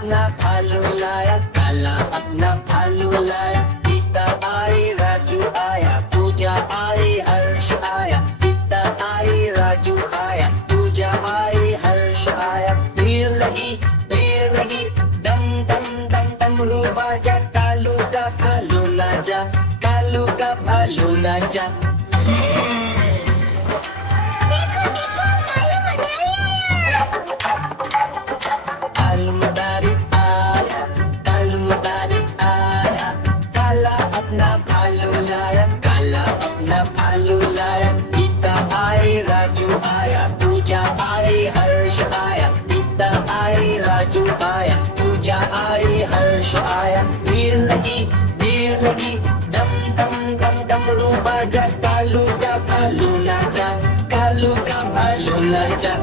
अपना भालू लाया, काला अपना भालू लाया। गीता आई, राजू आया, पूजा आई, हर्ष आया। गीता आई, राजू आया, पूजा आई, हर्ष आया। भीड़ लगी, दम दम दम डमरू बाजा। कालू का भालू नाचा, कालू का भालू नाचा। कालू मदारी आया, कालू मदारी आया। काला अपना भालू लाया, काला अपना भालू लाया। गीता आई, राजू आया, पूजा आई, हर्ष आया। गीता आई, राजू आया, पूजा आई, हर्ष आया। भीड़ लगी, दम दम दम डमरू बाजा। कालू का भालू नाचा, कालू का भालू नाचा।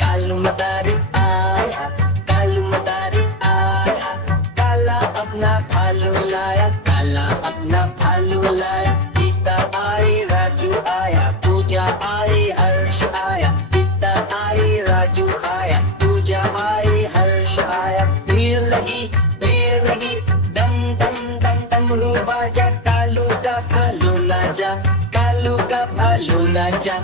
कालू मदारी आया, कालू मदारी आया। काला अपना भालू लाया, काला अपना भालू लाया। गीता आई, राजू आया, पूजा आई, हर्ष आया। गीता आई, राजू आया, पूजा आई, हर्ष आया। भीड़ लगी, दम दम दम डमरू बाजा। कालू का भालू नाचा, कालू का भालू नाचा।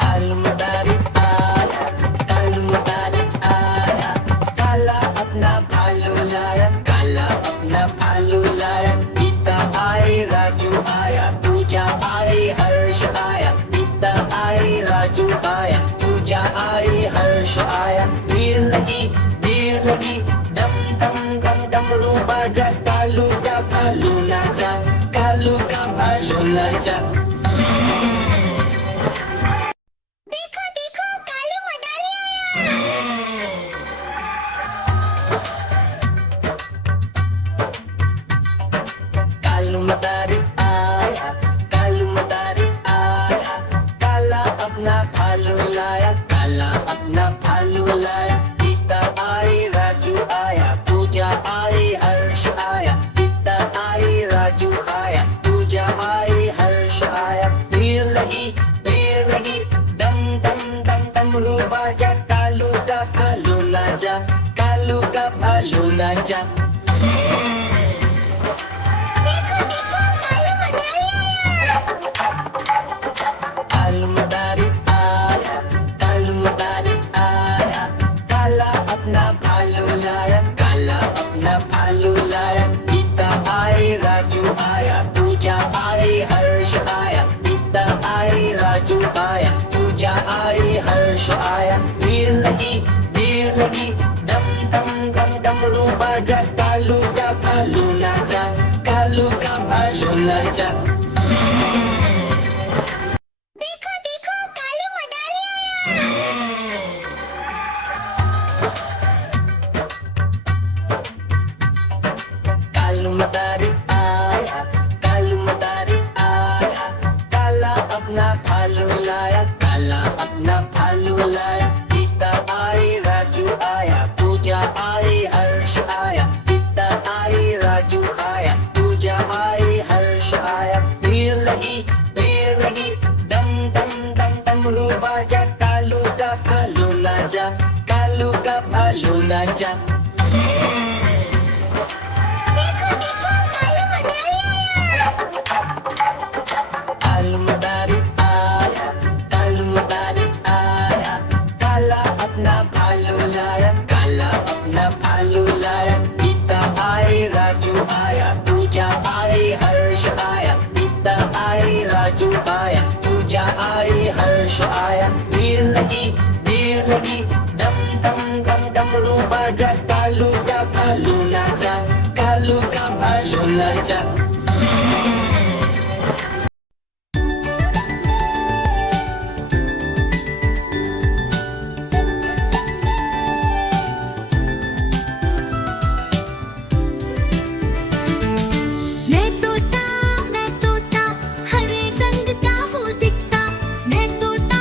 कालू मदारी आया, कालू मदारी आया। काला अपना भालू लाया, काला अपना भालू लाया। गीता आई, राजू आया, पूजा आई, हर्ष आया। गीता आई, राजू आया, पूजा आई, हर्ष आया। भीड़ लगी, दम दम दम डमरू बाजा। कालू का भालू नाचा, कालू का भालू नाचा। कालू मदारी आया, कालू मदारी आया। काला अपना भालू लाया, काला अपना भालू लाया। गीता आई, राजू आया, पूजा आई, हर्ष आया। गीता आई, राजू आया, पूजा आई, हर्ष आया। भीड़ लगी, दम दम दम डमरू बाजा। कालू का भालू नाचा, कालू का भालू नाचा। कालू मदारी आया, कालू मदारी आया। काला अपना भालू लाया, काला अपना भालू लाया। गीता आई, राजू आया, पूजा आई, हर्ष आया। गीता आई, राजू आया, पूजा आई, हर्ष आया। भीड़ लगी, दम दम दम डमरू बाजा। कालू का भालू नाचा, कालू का भालू नाचा। कालू मदारी आया, कालू मदारी आया। काला अपना भालू लाया, काला अपना भालू लाया। गीता आई, राजू आया, पूजा आई, हर्ष आया। गीता आई, राजू आया, पूजा आई, हर्ष आया। भीड़ लगी, दम दम दम डमरू बाजा। कालू का भालू नाचा, कालू का भालू नाचा। कालू मदारी आया, कालू मदारी आया। काला अपना भालू लाया, काला अपना भालू लाया। गीता आई, राजू आया, पूजा आई, हर्ष आया। गीता आई, राजू आया, पूजा आई, हर्ष आया। भीड़ लगी, दम दम दम डमरू बाजा। कालू का भालू नाचा, कालू का भालू नाचा। मैं तोता हरे रंग का वो दिखता। मैं तोता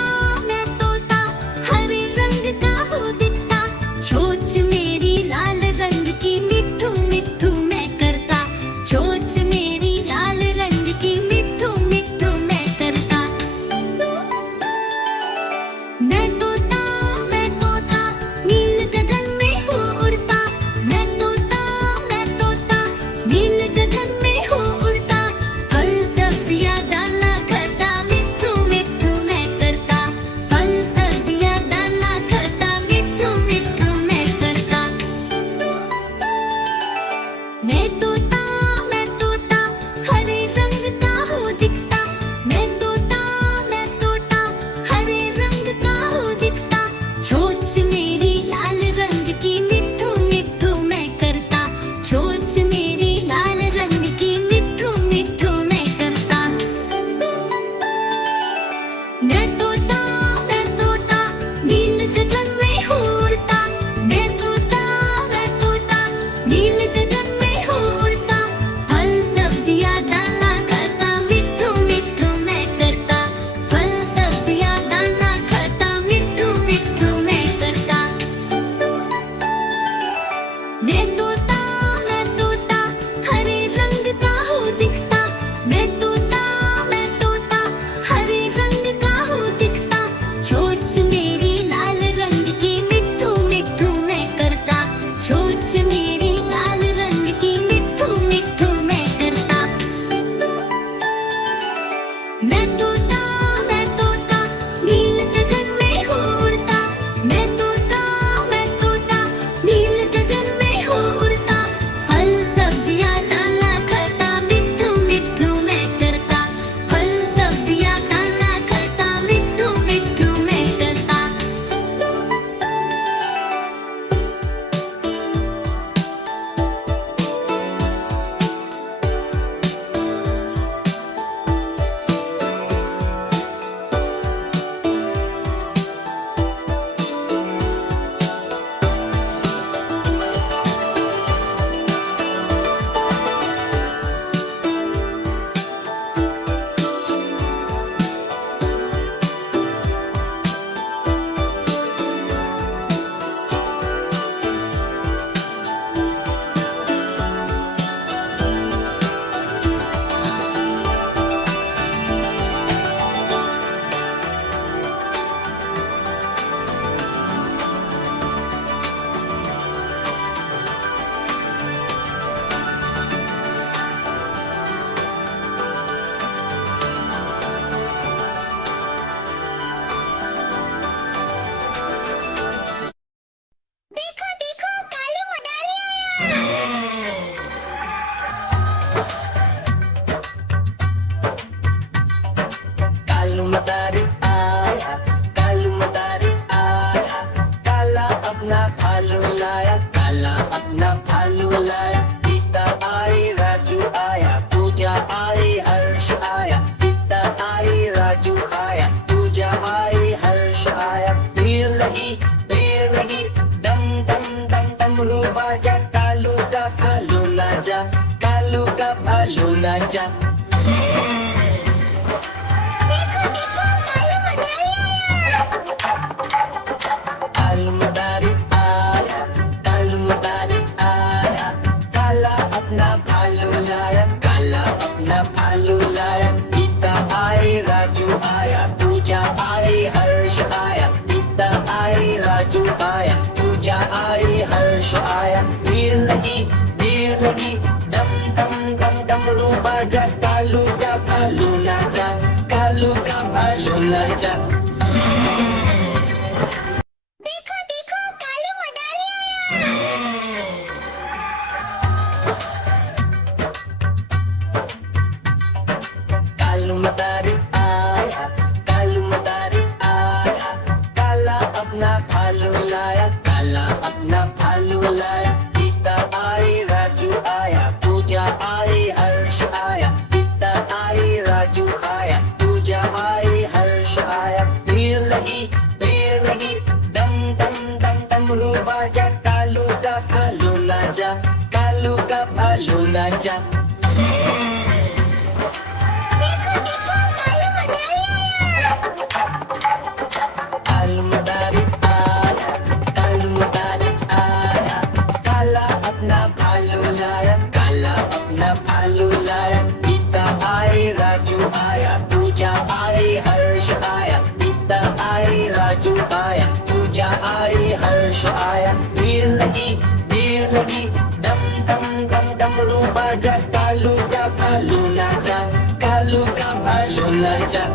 भालू लाया, काला अपना भालू लाया। गीता आई, राजू आया, पूजा आई, हर्ष आया। गीता आई, राजू आया, पूजा आई, हर्ष आया। भीड़ लगी, दम दम दम डमरू बाजा। कालू का भालू नाचा, कालू का भालू नाचा। कालू मदारी आया, कालू मदारी आया। काला अपना भालू लाया, काला अपना भालू लाया। गीता आई, राजू आया, पूजा आई, हर्ष आया। गीता आई, राजू आया, पूजा आई, हर्ष आया। भीड़ लगी, दम दम दम डमरू बाजा। कालू का भालू नाचा, कालू का भालू नाचा। कालू मदारी आया, कालू मदारी आया। काला अपना भालू लाया, काला अपना भालू लाया। गीता आई, राजू आया, पूजा आई, हर्ष आया। गीता आई, राजू आया, पूजा आई, हर्ष आया। भीड़ लगी, दम दम दम डमरू बाजा। कालू का भालू नाचा, कालू का भालू नाचा। कालू मदारी आया, कालू मदारी आया। काला अपना भालू लाया, काला अपना भालू लाया। गीता आई, राजू आया, पूजा आई, हर्ष आया। गीता आई, राजू आया, पूजा आई, हर्ष आया। भीड़ लगी, दम दम दम डमरू बाजा। कालू का भालू नाचा, कालू का भालू नाचा।